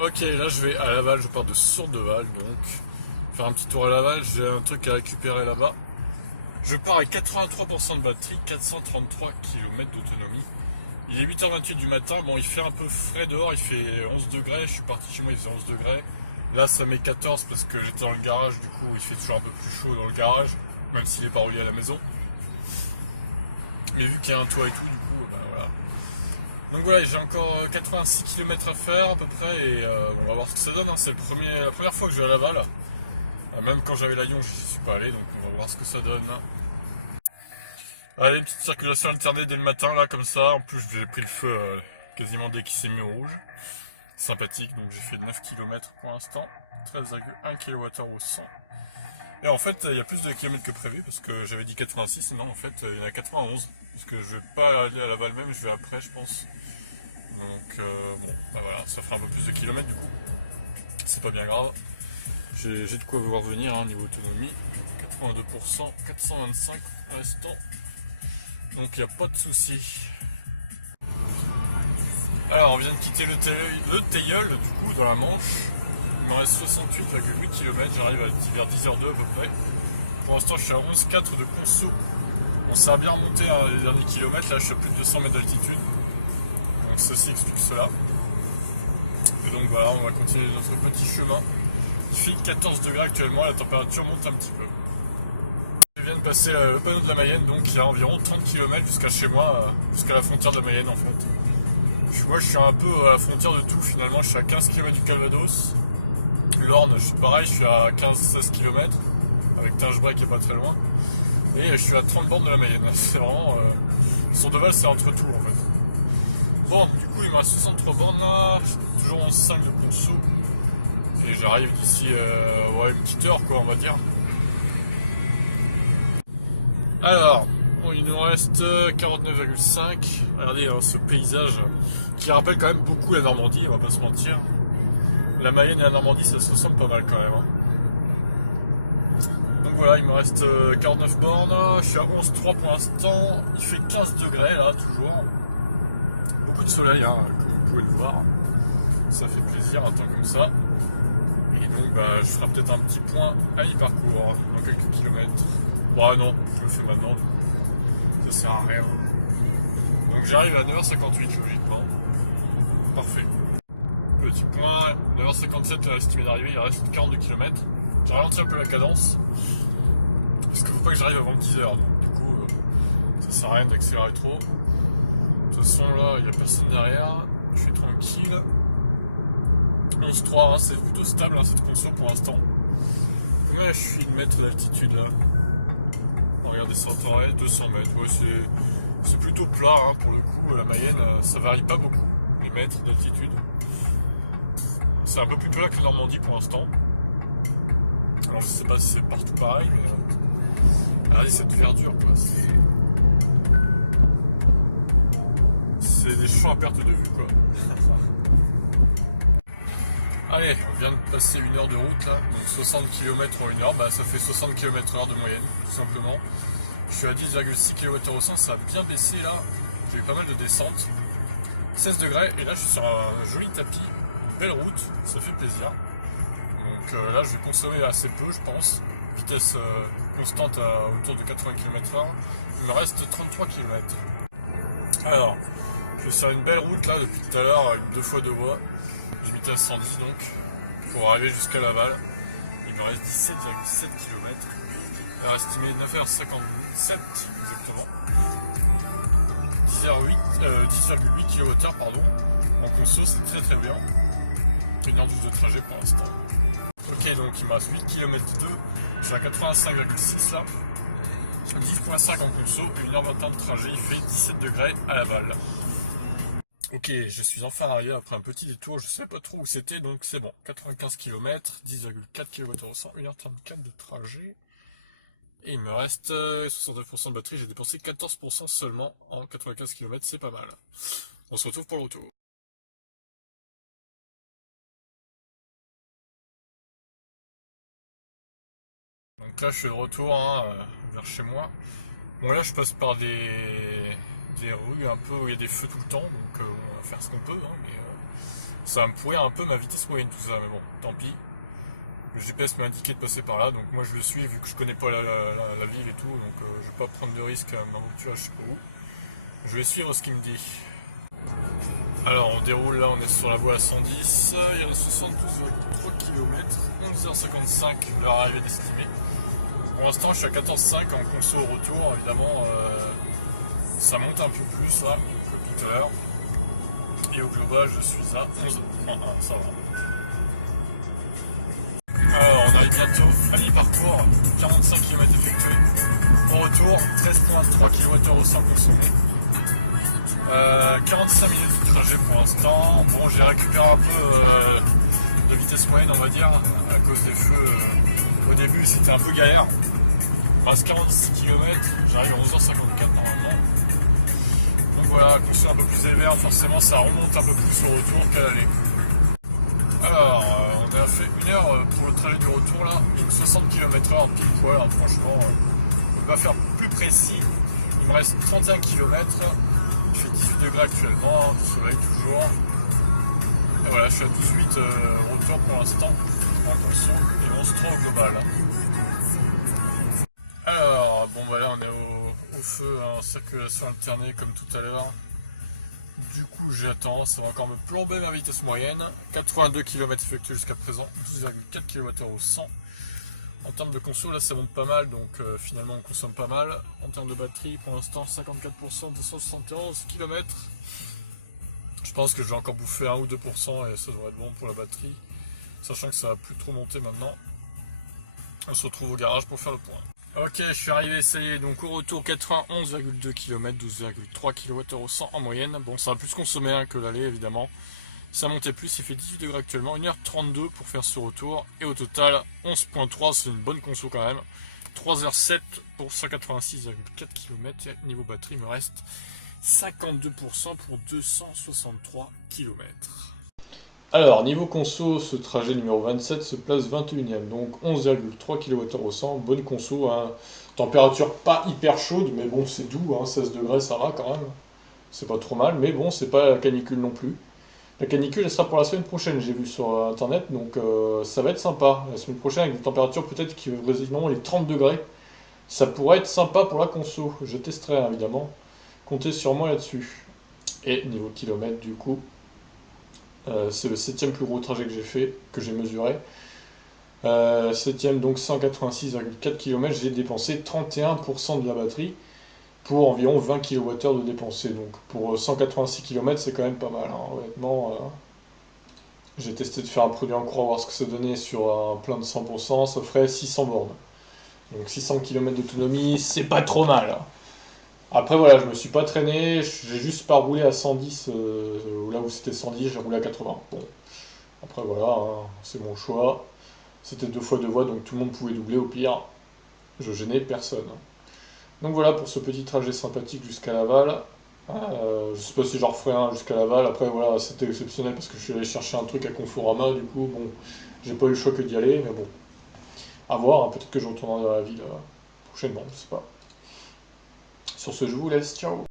Ok, là je vais à Laval, je pars de Sourdeval, donc faire un petit tour à Laval, j'ai un truc à récupérer là-bas. Je pars à 83% de batterie, 433 km d'autonomie. Il est 8h28 du matin, bon il fait un peu frais dehors, il fait 11 degrés, je suis parti chez moi il faisait 11 degrés. Là ça met 14 parce que j'étais dans le garage, du coup il fait toujours un peu plus chaud dans le garage, même s'il est pas relié à la maison. Mais vu qu'il y a un toit et tout, du coup, bah voilà. Donc voilà, j'ai encore 86 km à faire à peu près et on va voir ce que ça donne. Hein. C'est la première fois que je vais à Laval. Même quand j'avais l'avion, je n'y suis pas allé, donc on va voir ce que ça donne. Hein. Allez, petite circulation alternée dès le matin, là, comme ça. En plus, j'ai pris le feu quasiment dès qu'il s'est mis au rouge. Sympathique, donc j'ai fait 9 km pour l'instant. 13,1 kWh au 100. Et en fait, il y a plus de kilomètres que prévu, parce que j'avais dit 86, et non, en fait, il y en a 91. Parce que je vais pas aller à Laval même, je vais après, je pense. Donc, bon, bah voilà, ça fera un peu plus de kilomètres du coup. C'est pas bien grave. J'ai de quoi voir venir, hein, niveau autonomie. 82%, 425 restant. Donc il n'y a pas de souci. Alors on vient de quitter le Teilleul, du coup, dans la Manche. Il me reste 68,8 km, j'arrive vers 10h02 à peu près. Pour l'instant je suis à 11,4 de conso. Bon, ça a bien remonté hein, les derniers kilomètres, là je suis à plus de 200 mètres d'altitude. Donc ceci explique cela. Et donc voilà, on va continuer notre petit chemin. Il fait 14 degrés actuellement, la température monte un petit peu. Je viens de passer le panneau de la Mayenne, donc il y a environ 30 km jusqu'à chez moi, jusqu'à la frontière de la Mayenne en fait. Moi je suis un peu à la frontière de tout finalement, je suis à 15 km du Calvados. L'Orne, je suis pareil, je suis à 15-16 km, avec Tingebray qui est pas très loin. Et je suis à 30 bornes de la Mayenne. C'est vraiment. Sourdeval c'est entre tout en fait. Bon, du coup il me reste 63 bornes là, toujours 11,5 de conso. Et j'arrive d'ici ouais, une petite heure quoi on va dire. Alors, bon, il nous reste 49,5. Regardez hein, ce paysage qui rappelle quand même beaucoup la Normandie, on va pas se mentir. La Mayenne et la Normandie ça se ressemble pas mal quand même. Hein. Donc voilà, il me reste 49 bornes, je suis à 11,3 pour l'instant, il fait 15 degrés là toujours. Beaucoup de soleil hein, comme vous pouvez le voir. Ça fait plaisir un temps comme ça. Et donc bah, je ferai peut-être un petit point à mi-parcours dans quelques kilomètres. Bon non, je le fais maintenant, ça sert à rien. Donc j'arrive à 9h58 logiquement. Parfait. Petit point, 9h57 à estimé d'arrivée, il reste 42 km. J'ai ralenti un peu la cadence. Parce qu'il ne faut pas que j'arrive avant 10h. Donc du coup, ça sert à rien d'accélérer trop. De toute façon là, il n'y a personne derrière. Je suis tranquille. 11,3, hein, c'est plutôt stable hein, cette conso pour l'instant. Combien je suis de mètres d'altitude là? Regardez ça en temps réel, 200 mètres. Ouais, c'est plutôt plat hein, pour le coup. La Mayenne, ça varie pas beaucoup les mètres d'altitude. C'est un peu plus plat que la Normandie pour l'instant. Alors je sais pas si c'est partout pareil, mais regardez cette verdure quoi. C'est des champs à perte de vue quoi. Allez, on vient de passer une heure de route là, donc 60 km en une heure, bah ça fait 60 km/h de moyenne, tout simplement. Je suis à 10,6 km au 100, ça a bien baissé là, j'ai eu pas mal de descentes. 16 degrés, et là je suis sur un joli tapis, une belle route, ça fait plaisir. Donc là je vais consommer assez peu je pense, vitesse constante à autour de 80 km/h, il me reste 33 km. Alors, je suis sur une belle route là depuis tout à l'heure, avec 2 fois 2 voies. Limité à 110 donc, pour arriver jusqu'à Laval. Il me reste 17,7 km. Heure estimée 9h57 exactement. 10,8 kWh pardon. En conso c'est très très bien. 1h12 de trajet pour l'instant. Ok donc il me reste 8 km 2. Je suis à 85,6 là. 10,5 en conso, 1h21 de trajet, il fait 17 degrés à Laval. Ok, je suis enfin arrivé après un petit détour, je sais pas trop où c'était, donc c'est bon. 95 km, 10,4 kWh au 100, 1h34 de trajet. Et il me reste 69% de batterie, j'ai dépensé 14% seulement en 95 km, c'est pas mal. On se retrouve pour le retour. Donc là je suis de retour hein, vers chez moi. Bon là je passe par des rues un peu où il y a des feux tout le temps, donc on va faire ce qu'on peut, hein, mais ça va me pourrir un peu ma vitesse moyenne tout ça, mais bon, tant pis. Le GPS m'a indiqué de passer par là, donc moi je le suis vu que je connais pas la ville et tout, donc je vais pas prendre de risque à m'aventurer je sais pas où. Je vais suivre ce qu'il me dit. Alors on déroule là, on est sur la voie à 110, il reste 72,3 km, 11h55 l'heure arrivée estimée. Pour l'instant je suis à 14,5 en conso au retour, évidemment ça monte un peu plus là, comme tout à l'heure. Et au global je suis à 11,1, ça va. Alors on arrive bientôt à mi-parcours, 45 km effectués. Au retour, 13,3 km au 100 consommé. 45 minutes de trajet pour l'instant. Bon, j'ai récupéré un peu de vitesse moyenne, on va dire, à cause des feux. Au début, c'était un peu galère. Il me reste 46 km, j'arrive à 11h54 normalement. Donc voilà, conso un peu plus élevé, forcément ça remonte un peu plus au retour qu'à l'aller. Alors, on a fait 1 heure pour le trajet du retour là, 60 km/h pile poil, hein, franchement, on va faire plus précis. Il me reste 31 km, il fait 18 degrés actuellement, du soleil toujours. Et voilà, je suis à 18 retour pour l'instant, en conso, et 11,3 au global. Alors, bon voilà, on est au feu, en circulation alternée comme tout à l'heure. Du coup j'attends, ça va encore me plomber ma vitesse moyenne. 82 km effectués jusqu'à présent, 12,4 km au 100. En termes de conso là ça monte pas mal, donc finalement on consomme pas mal. En termes de batterie pour l'instant 54%, 271 km. Je pense que je vais encore bouffer 1 ou 2% et ça devrait être bon pour la batterie. Sachant que ça va plus trop monter maintenant. On se retrouve au garage pour faire le point. Ok, je suis arrivé, ça y est, donc au retour 91,2 km, 12,3 kWh au 100 en moyenne. Bon, ça va plus consommer hein, que l'aller évidemment. Ça montait plus, il fait 18 degrés actuellement, 1h32 pour faire ce retour. Et au total, 11.3, c'est une bonne conso quand même. 3h07 pour 186,4 km. Et niveau batterie, il me reste 52% pour 263 km. Alors, niveau conso, ce trajet numéro 27 se place 21ème, donc 11,3 kWh au 100, bonne conso, hein. Température pas hyper chaude, mais bon, c'est doux, hein, 16 degrés, ça va quand même. C'est pas trop mal, mais bon, c'est pas la canicule non plus. La canicule, elle sera pour la semaine prochaine, j'ai vu sur internet, donc ça va être sympa. La semaine prochaine, avec des températures peut-être qui vont les 30 degrés, ça pourrait être sympa pour la conso. Je testerai, hein, évidemment. Comptez sur moi là-dessus. Et niveau kilomètres, du coup, c'est le 7ème plus gros trajet que j'ai fait, que j'ai mesuré. 7ème, donc 186,4 km, j'ai dépensé 31% de la batterie pour environ 20 kWh de dépensé. Donc pour 186 km, c'est quand même pas mal, hein, honnêtement. J'ai testé de faire un produit en croix, voir ce que ça donnait sur un plein de 100%, ça ferait 600 bornes. Donc 600 km d'autonomie, c'est pas trop mal, hein. Après voilà, je me suis pas traîné, j'ai juste pas roulé à 110, là où c'était 110, j'ai roulé à 80. Bon, après voilà, hein, c'est mon choix. C'était 2 fois 2 voies, donc tout le monde pouvait doubler au pire. Je gênais personne. Donc voilà pour ce petit trajet sympathique jusqu'à Laval. Je sais pas si j'en referai un jusqu'à Laval. Après voilà, c'était exceptionnel parce que je suis allé chercher un truc à Conforama, du coup bon, j'ai pas eu le choix que d'y aller, mais bon. À voir, hein, peut-être que je retournerai dans la ville prochainement, je sais pas. Sur ce, je vous laisse, ciao.